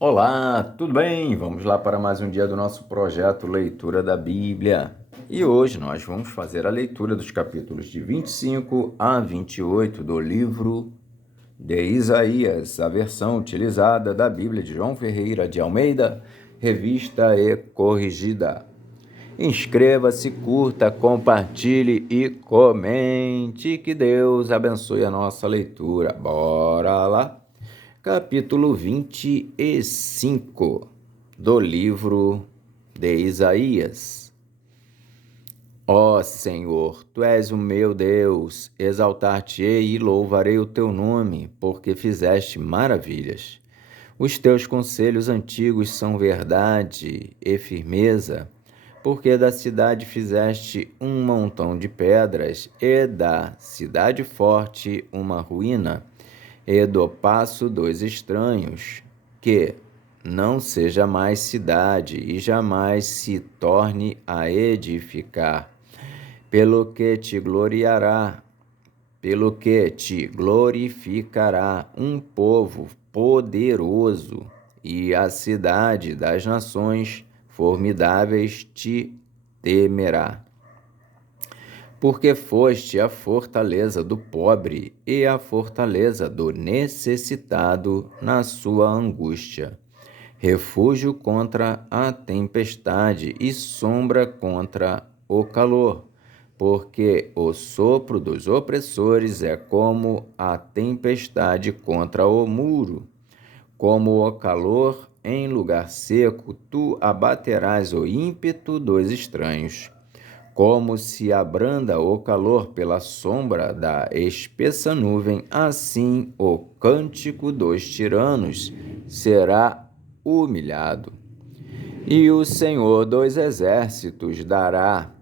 Olá, tudo bem? Vamos lá para mais um dia do nosso projeto Leitura da Bíblia. E hoje nós vamos fazer a leitura dos capítulos de 25 a 28 do livro de Isaías, a versão utilizada da Bíblia de João Ferreira de Almeida, revista e corrigida. Inscreva-se, curta, compartilhe e comente. Que Deus abençoe a nossa leitura. Bora lá! Capítulo 25 do livro de Isaías. Ó Senhor, Tu és o meu Deus, exaltar-te-ei e louvarei o Teu nome, porque fizeste maravilhas. Os Teus conselhos antigos são verdade e firmeza, porque da cidade fizeste um montão de pedras, e da cidade forte uma ruína, e do passo dos estranhos, que não seja mais cidade e jamais se torne a edificar, pelo que te glorificará um povo poderoso, e a cidade das nações formidáveis te temerá. Porque foste a fortaleza do pobre e a fortaleza do necessitado na sua angústia, refúgio contra a tempestade e sombra contra o calor, porque o sopro dos opressores é como a tempestade contra o muro, como o calor em lugar seco, tu abaterás o ímpeto dos estranhos. Como se abranda o calor pela sombra da espessa nuvem, assim o cântico dos tiranos será humilhado. E o Senhor dos exércitos dará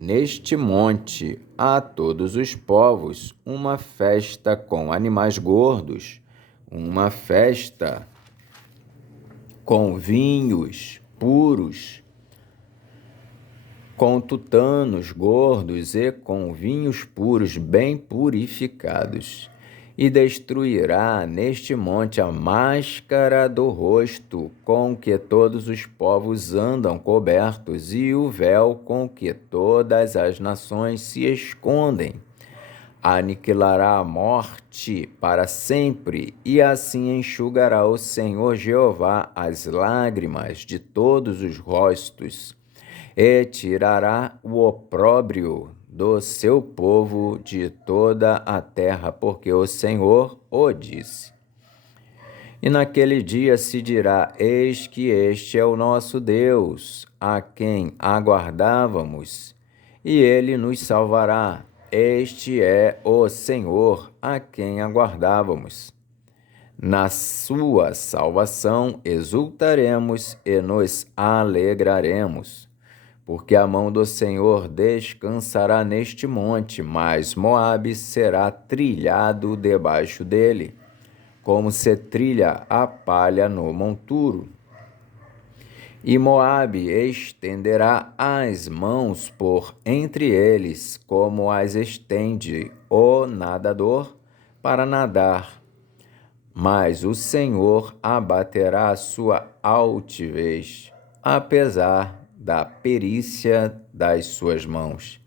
neste monte a todos os povos uma festa com animais gordos, uma festa com vinhos puros, com tutanos gordos e com vinhos puros bem purificados, e destruirá neste monte a máscara do rosto com que todos os povos andam cobertos, e o véu com que todas as nações se escondem. Aniquilará a morte para sempre, e assim enxugará o Senhor Jeová as lágrimas de todos os rostos, e tirará o opróbrio do seu povo de toda a terra, porque o Senhor o disse. E naquele dia se dirá: Eis que este é o nosso Deus, a quem aguardávamos, e ele nos salvará. Este é o Senhor, a quem aguardávamos. Na sua salvação exultaremos e nos alegraremos, porque a mão do Senhor descansará neste monte, mas Moabe será trilhado debaixo dele, como se trilha a palha no monturo. E Moabe estenderá as mãos por entre eles, como as estende o nadador para nadar. Mas o Senhor abaterá a sua altivez, apesar da perícia das suas mãos,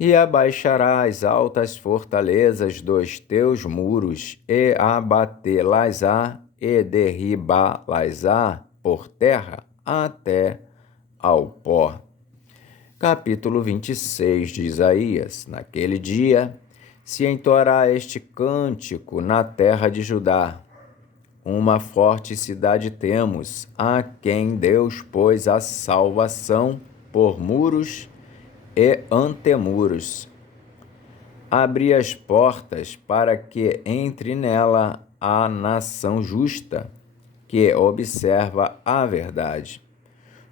e abaixará as altas fortalezas dos teus muros, e abatê-las-á, e derribá-las-á por terra, até ao pó. Capítulo 26 de Isaías. Naquele dia se entoará este cântico na terra de Judá. Uma forte cidade temos, a quem Deus pôs a salvação por muros e antemuros. Abri as portas para que entre nela a nação justa, que observa a verdade.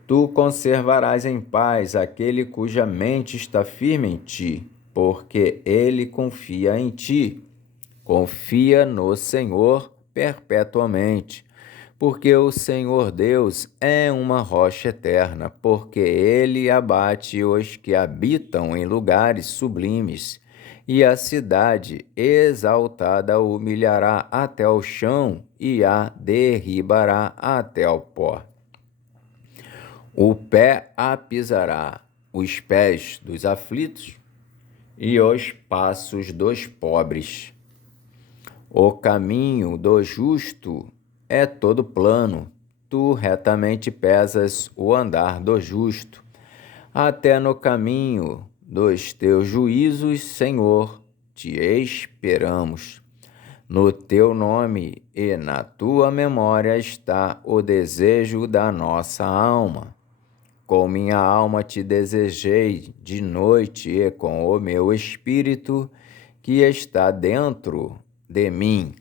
Tu conservarás em paz aquele cuja mente está firme em ti, porque ele confia em ti. Confia no Senhor perpetuamente, porque o Senhor Deus é uma rocha eterna, porque ele abate os que habitam em lugares sublimes, e a cidade exaltada o humilhará até o chão e a derribará até o pó. O pé a pisará, os pés dos aflitos e os passos dos pobres. O caminho do justo é todo plano, tu retamente pesas o andar do justo. Até no caminho dos teus juízos, Senhor, te esperamos. No teu nome e na tua memória está o desejo da nossa alma. Com minha alma te desejei de noite e com o meu espírito que está dentro de mim.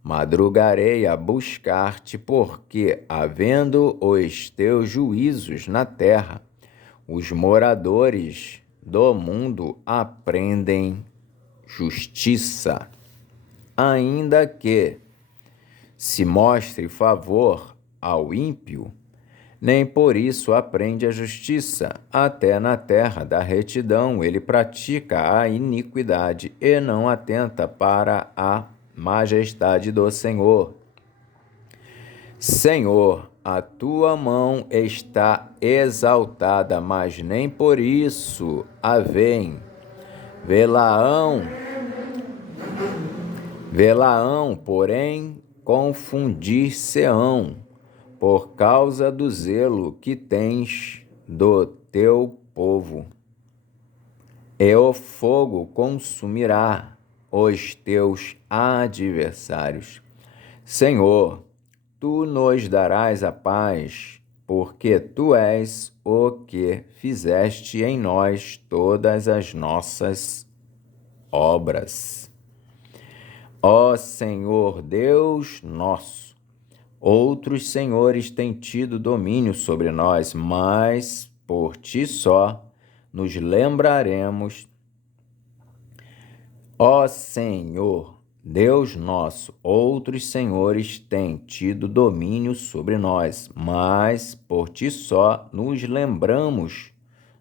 Madrugarei a buscar-te, porque, havendo os teus juízos na terra, os moradores do mundo aprendem justiça. Ainda que se mostre favor ao ímpio, nem por isso aprende a justiça. Até na terra da retidão ele pratica a iniquidade e não atenta para a majestade do Senhor. Senhor, a tua mão está exaltada, mas nem por isso a veem. Vê-la-ão, porém, confundir-se-ão, por causa do zelo que tens do teu povo. E o fogo consumirá os teus adversários. Senhor, tu nos darás a paz, porque tu és o que fizeste em nós todas as nossas obras. Ó Senhor Deus nosso, outros senhores têm tido domínio sobre nós, mas por ti só nos lembraremos. Ó Senhor, Deus nosso, outros senhores têm tido domínio sobre nós, mas por ti só nos lembramos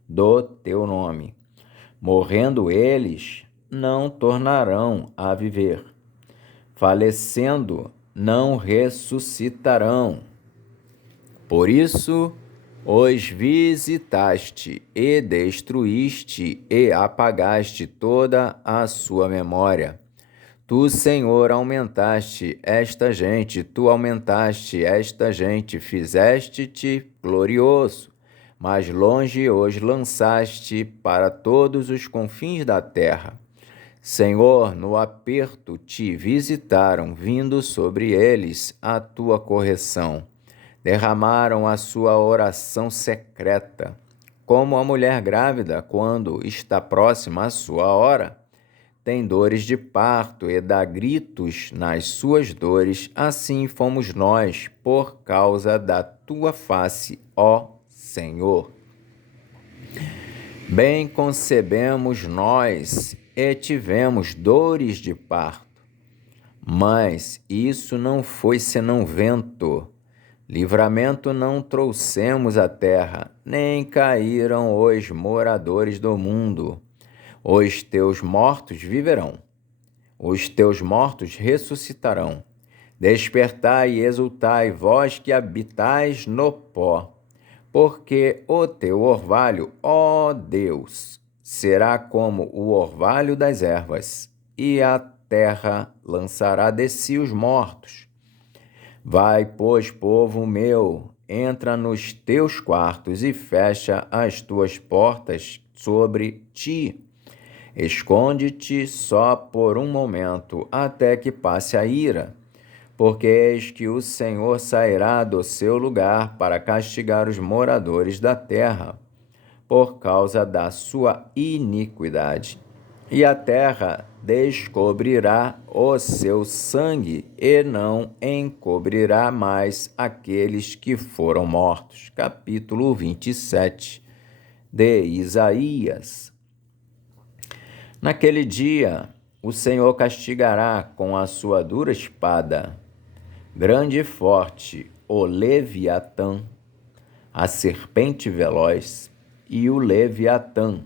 do teu nome. Morrendo eles, não tornarão a viver. Falecendo, não ressuscitarão. Por isso, os visitaste e destruíste e apagaste toda a sua memória. Tu, Senhor, aumentaste esta gente, fizeste-te glorioso, mas longe os lançaste para todos os confins da terra. Senhor, no aperto te visitaram, vindo sobre eles a tua correção. Derramaram a sua oração secreta, como a mulher grávida, quando está próxima à sua hora, tem dores de parto e dá gritos nas suas dores, assim fomos nós, por causa da tua face, ó Senhor. Bem concebemos nós e tivemos dores de parto, mas isso não foi senão vento. Livramento não trouxemos à terra, nem caíram os moradores do mundo. Os teus mortos viverão, os teus mortos ressuscitarão. Despertai e exultai, vós que habitais no pó, porque o teu orvalho, ó Deus, será como o orvalho das ervas, e a terra lançará de si os mortos. Vai, pois, povo meu, entra nos teus quartos e fecha as tuas portas sobre ti. Esconde-te só por um momento, até que passe a ira, porque eis que o Senhor sairá do seu lugar para castigar os moradores da terra, por causa da sua iniquidade. E a terra descobrirá o seu sangue e não encobrirá mais aqueles que foram mortos. Capítulo 27 de Isaías. Naquele dia, o Senhor castigará com a sua dura espada, grande e forte, o Leviatã, a serpente veloz, e o Leviatã,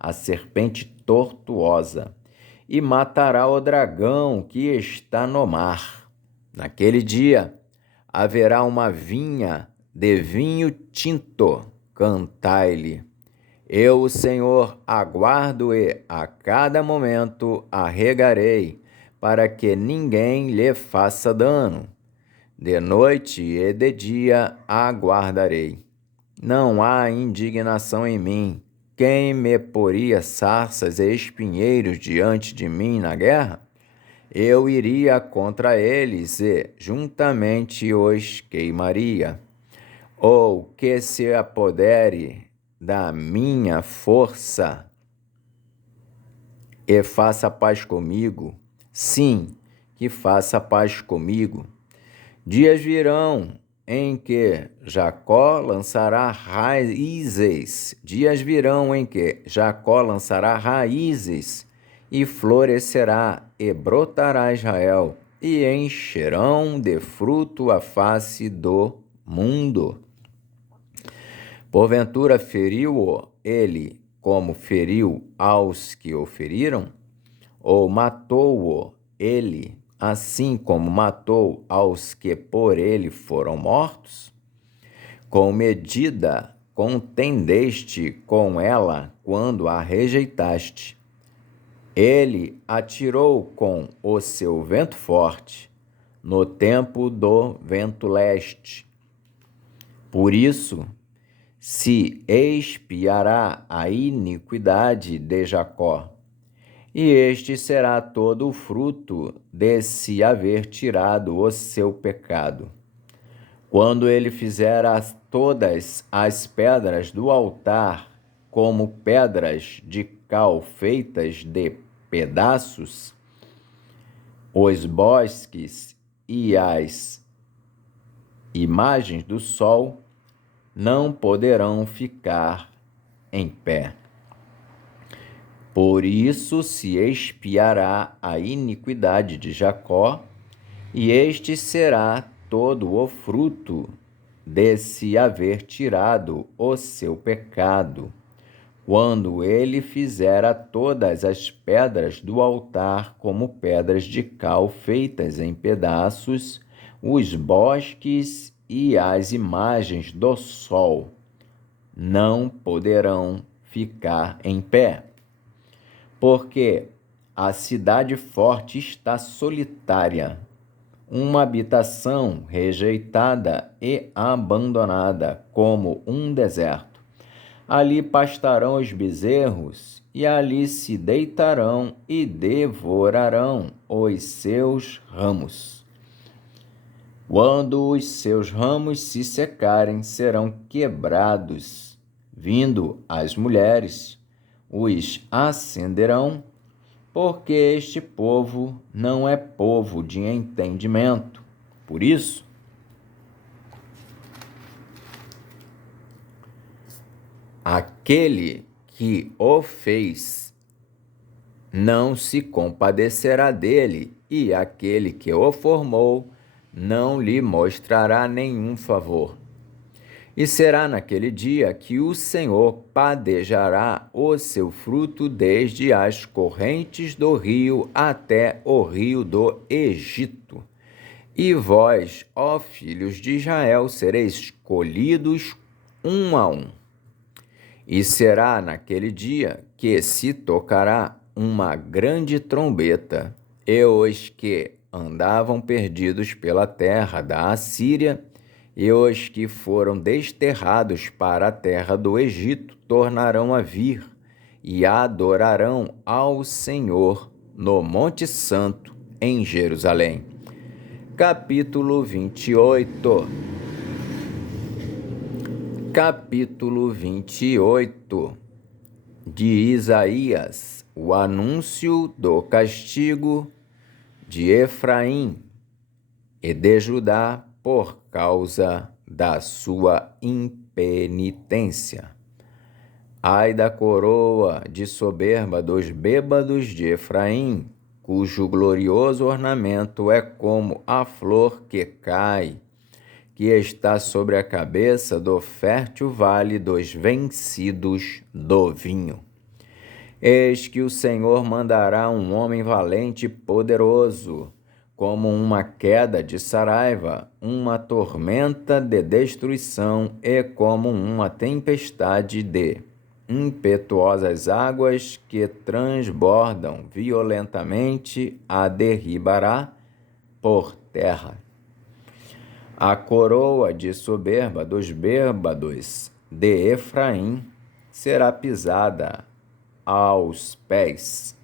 a serpente tortuosa, e matará o dragão que está no mar. Naquele dia haverá uma vinha de vinho tinto, cantai-lhe. Eu, o Senhor, aguardo e a cada momento a regarei, para que ninguém lhe faça dano. De noite e de dia aguardarei. Não há indignação em mim. Quem me poria sarças e espinheiros diante de mim na guerra? Eu iria contra eles e juntamente os queimaria. Ou que se apodere da minha força e faça paz comigo. Sim, que faça paz comigo. Dias virão em que Jacó lançará raízes. Dias virão em que Jacó lançará raízes e florescerá e brotará Israel e encherão de fruto a face do mundo. Porventura feriu-o ele como feriu aos que o feriram? Ou matou-o ele assim como matou aos que por ele foram mortos? Com medida contendeste com ela quando a rejeitaste. Ele atirou com o seu vento forte, no tempo do vento leste. Por isso, se expiará a iniquidade de Jacó, e este será todo o fruto de se haver tirado o seu pecado. Quando ele fizer todas as pedras do altar como pedras de cal feitas de pedaços, os bosques e as imagens do sol não poderão ficar em pé. Por isso se expiará a iniquidade de Jacó, e este será todo o fruto de se haver tirado o seu pecado, quando ele fizera todas as pedras do altar como pedras de cal feitas em pedaços, os bosques e as imagens do sol não poderão ficar em pé. Porque a cidade forte está solitária, uma habitação rejeitada e abandonada, como um deserto. Ali pastarão os bezerros, e ali se deitarão e devorarão os seus ramos. Quando os seus ramos se secarem, serão quebrados. Vindo as mulheres, os acenderão, porque este povo não é povo de entendimento. Por isso, aquele que o fez não se compadecerá dele, e aquele que o formou não lhe mostrará nenhum favor. E será naquele dia que o Senhor padejará o seu fruto desde as correntes do rio até o rio do Egito. E vós, ó filhos de Israel, sereis colhidos um a um. E será naquele dia que se tocará uma grande trombeta, e os que andavam perdidos pela terra da Assíria e os que foram desterrados para a terra do Egito tornarão a vir e adorarão ao Senhor no Monte Santo, em Jerusalém. Capítulo 28. Capítulo 28 de Isaías, o anúncio do castigo de Efraim e de Judá por causa da sua impenitência. Ai da coroa de soberba dos bêbados de Efraim, cujo glorioso ornamento é como a flor que cai, que está sobre a cabeça do fértil vale dos vencidos do vinho. Eis que o Senhor mandará um homem valente e poderoso, como uma queda de saraiva, uma tormenta de destruição e como uma tempestade de impetuosas águas que transbordam violentamente, a derribará por terra. A coroa de soberba dos bêbados de Efraim será pisada aos pés,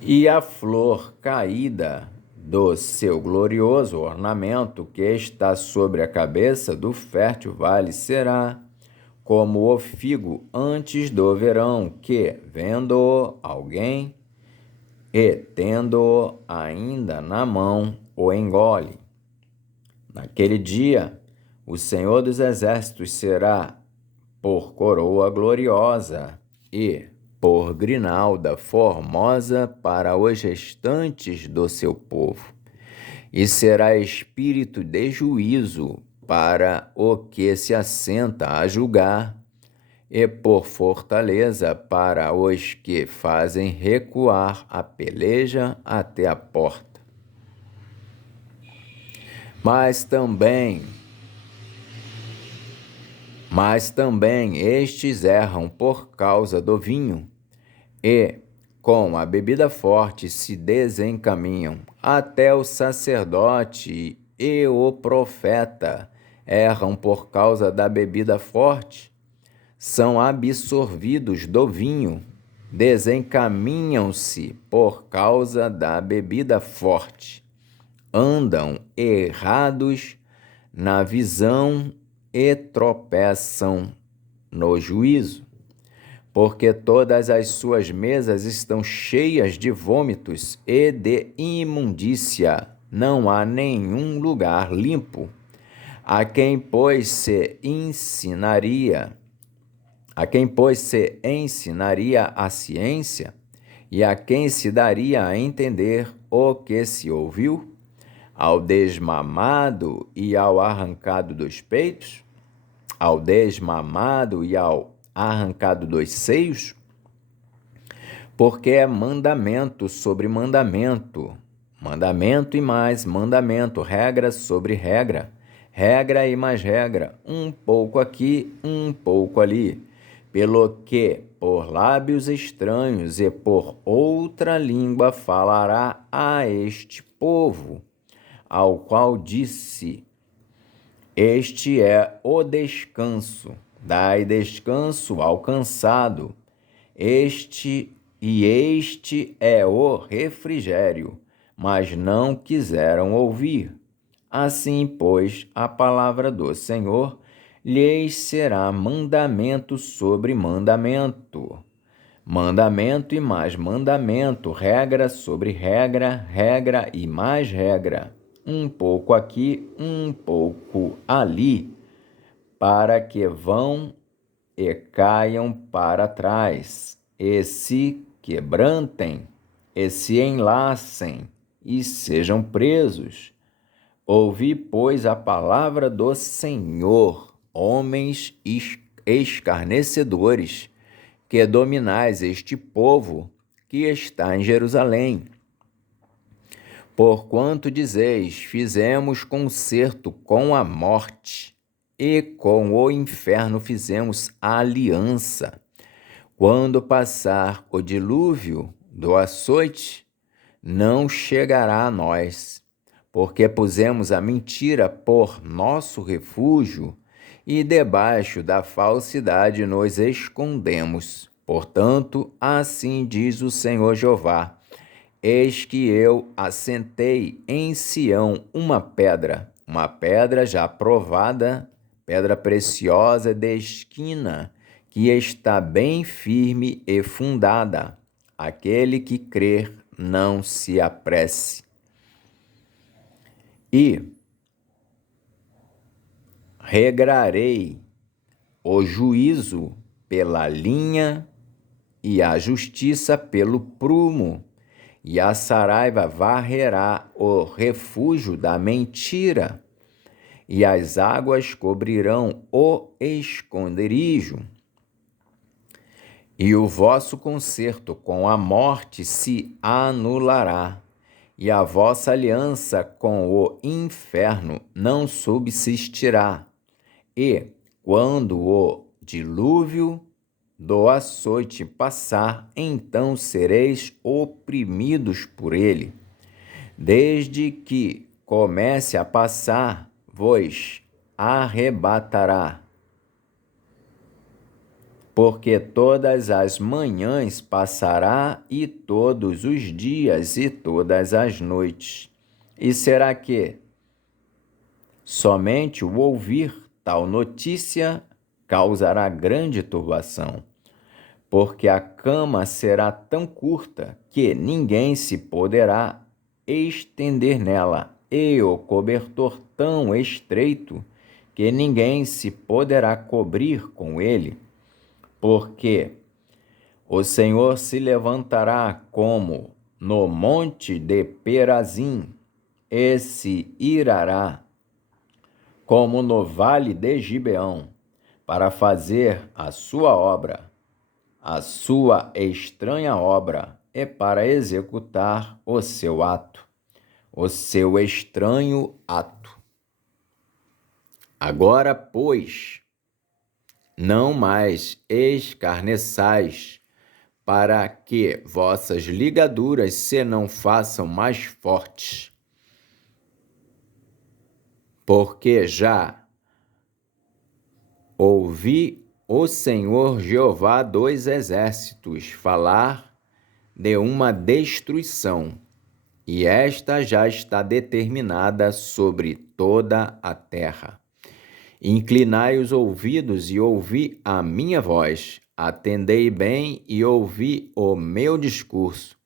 e a flor caída do seu glorioso ornamento que está sobre a cabeça do fértil vale será como o figo antes do verão, que, vendo-o alguém e tendo-o ainda na mão, o engole. Naquele dia, o Senhor dos Exércitos será por coroa gloriosa e por grinalda formosa para os restantes do seu povo, e será espírito de juízo para o que se assenta a julgar, e por fortaleza para os que fazem recuar a peleja até a porta. Mas também estes erram por causa do vinho, e com a bebida forte se desencaminham. Até o sacerdote e o profeta erram por causa da bebida forte, são absorvidos do vinho, desencaminham-se por causa da bebida forte, andam errados na visão e tropeçam no juízo, porque todas as suas mesas estão cheias de vômitos e de imundícia, não há nenhum lugar limpo. A quem, pois, se ensinaria a ciência, e a quem se daria a entender o que se ouviu? Ao desmamado e ao arrancado dos peitos? Ao desmamado e ao arrancado dos seios? Porque é mandamento sobre mandamento, mandamento e mais mandamento, regra sobre regra, regra e mais regra, um pouco aqui, um pouco ali, pelo que por lábios estranhos e por outra língua falará a este povo, ao qual disse: este é o descanso, dai descanso ao cansado, este é o refrigério, mas não quiseram ouvir. Assim, pois, a palavra do Senhor lhes será mandamento sobre mandamento, mandamento e mais mandamento, regra sobre regra, regra e mais regra, um pouco aqui, um pouco ali, para que vão e caiam para trás, e se quebrantem, e se enlacem, e sejam presos. Ouvi, pois, a palavra do Senhor, homens escarnecedores, que dominais este povo que está em Jerusalém. Porquanto dizeis: fizemos concerto com a morte, e com o inferno fizemos aliança. Quando passar o dilúvio do açoite, não chegará a nós, porque pusemos a mentira por nosso refúgio, e debaixo da falsidade nos escondemos. Portanto, assim diz o Senhor Jeová: eis que eu assentei em Sião uma pedra já provada, pedra preciosa de esquina, que está bem firme e fundada. Aquele que crer não se apresse. E regrarei o juízo pela linha e a justiça pelo prumo, e a saraiva varrerá o refúgio da mentira, e as águas cobrirão o esconderijo. E o vosso concerto com a morte se anulará, e a vossa aliança com o inferno não subsistirá. E, quando o dilúvio do açoite passar, então sereis oprimidos por ele. Desde que comece a passar, vos arrebatará. Porque todas as manhãs passará, e todos os dias, e todas as noites. E será que somente o ouvir tal notícia causará grande turbação? Porque a cama será tão curta que ninguém se poderá estender nela, e o cobertor tão estreito que ninguém se poderá cobrir com ele. Porque o Senhor se levantará como no monte de Perazim, e se irará como no vale de Gibeão, para fazer a sua obra, a sua estranha obra, e para executar o seu ato, o seu estranho ato. Agora, pois, não mais escarneçais, para que vossas ligaduras se não façam mais fortes. Porque já ouvi o Senhor Jeová dos exércitos falar de uma destruição, e esta já está determinada sobre toda a terra. Inclinai os ouvidos e ouvi a minha voz, atendei bem e ouvi o meu discurso.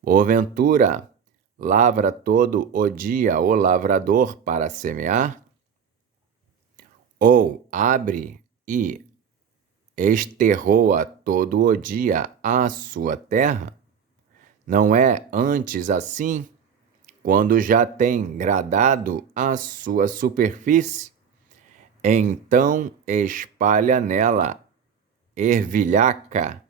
Porventura, lavra todo o dia o lavrador para semear? Ou abre e esterroa todo o dia a sua terra? Não é antes assim, quando já tem gradado a sua superfície? Então espalha nela ervilhaca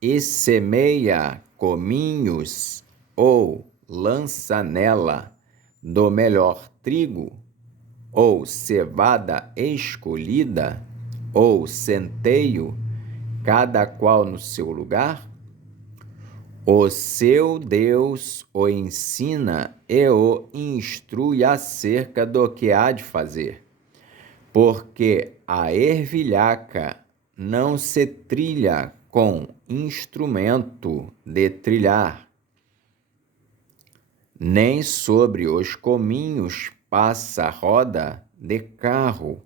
e semeia cominhos, ou lança nela do melhor trigo, ou cevada escolhida, ou centeio, cada qual no seu lugar? O seu Deus o ensina e o instrui acerca do que há de fazer. Porque a ervilhaca não se trilha com instrumento de trilhar, nem sobre os cominhos passa roda de carro,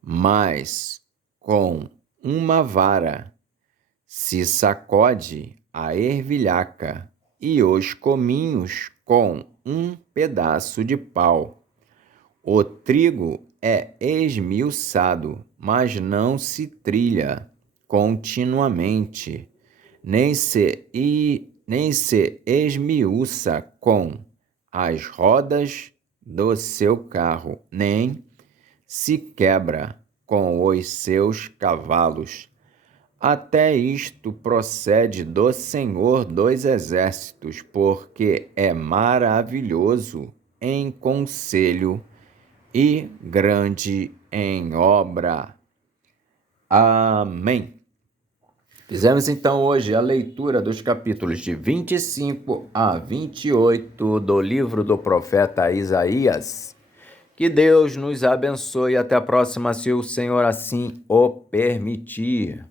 mas com uma vara se sacode a ervilhaca e os cominhos com um pedaço de pau. O trigo é esmiuçado, mas não se trilha continuamente, nem se esmiuça com as rodas do seu carro, nem se quebra com os seus cavalos. Até isto procede do Senhor dos Exércitos, porque é maravilhoso em conselho e grande em obra. Amém. Fizemos então hoje a leitura dos capítulos de 25 a 28 do livro do profeta Isaías. Que Deus nos abençoe. Até a próxima, se o Senhor assim o permitir.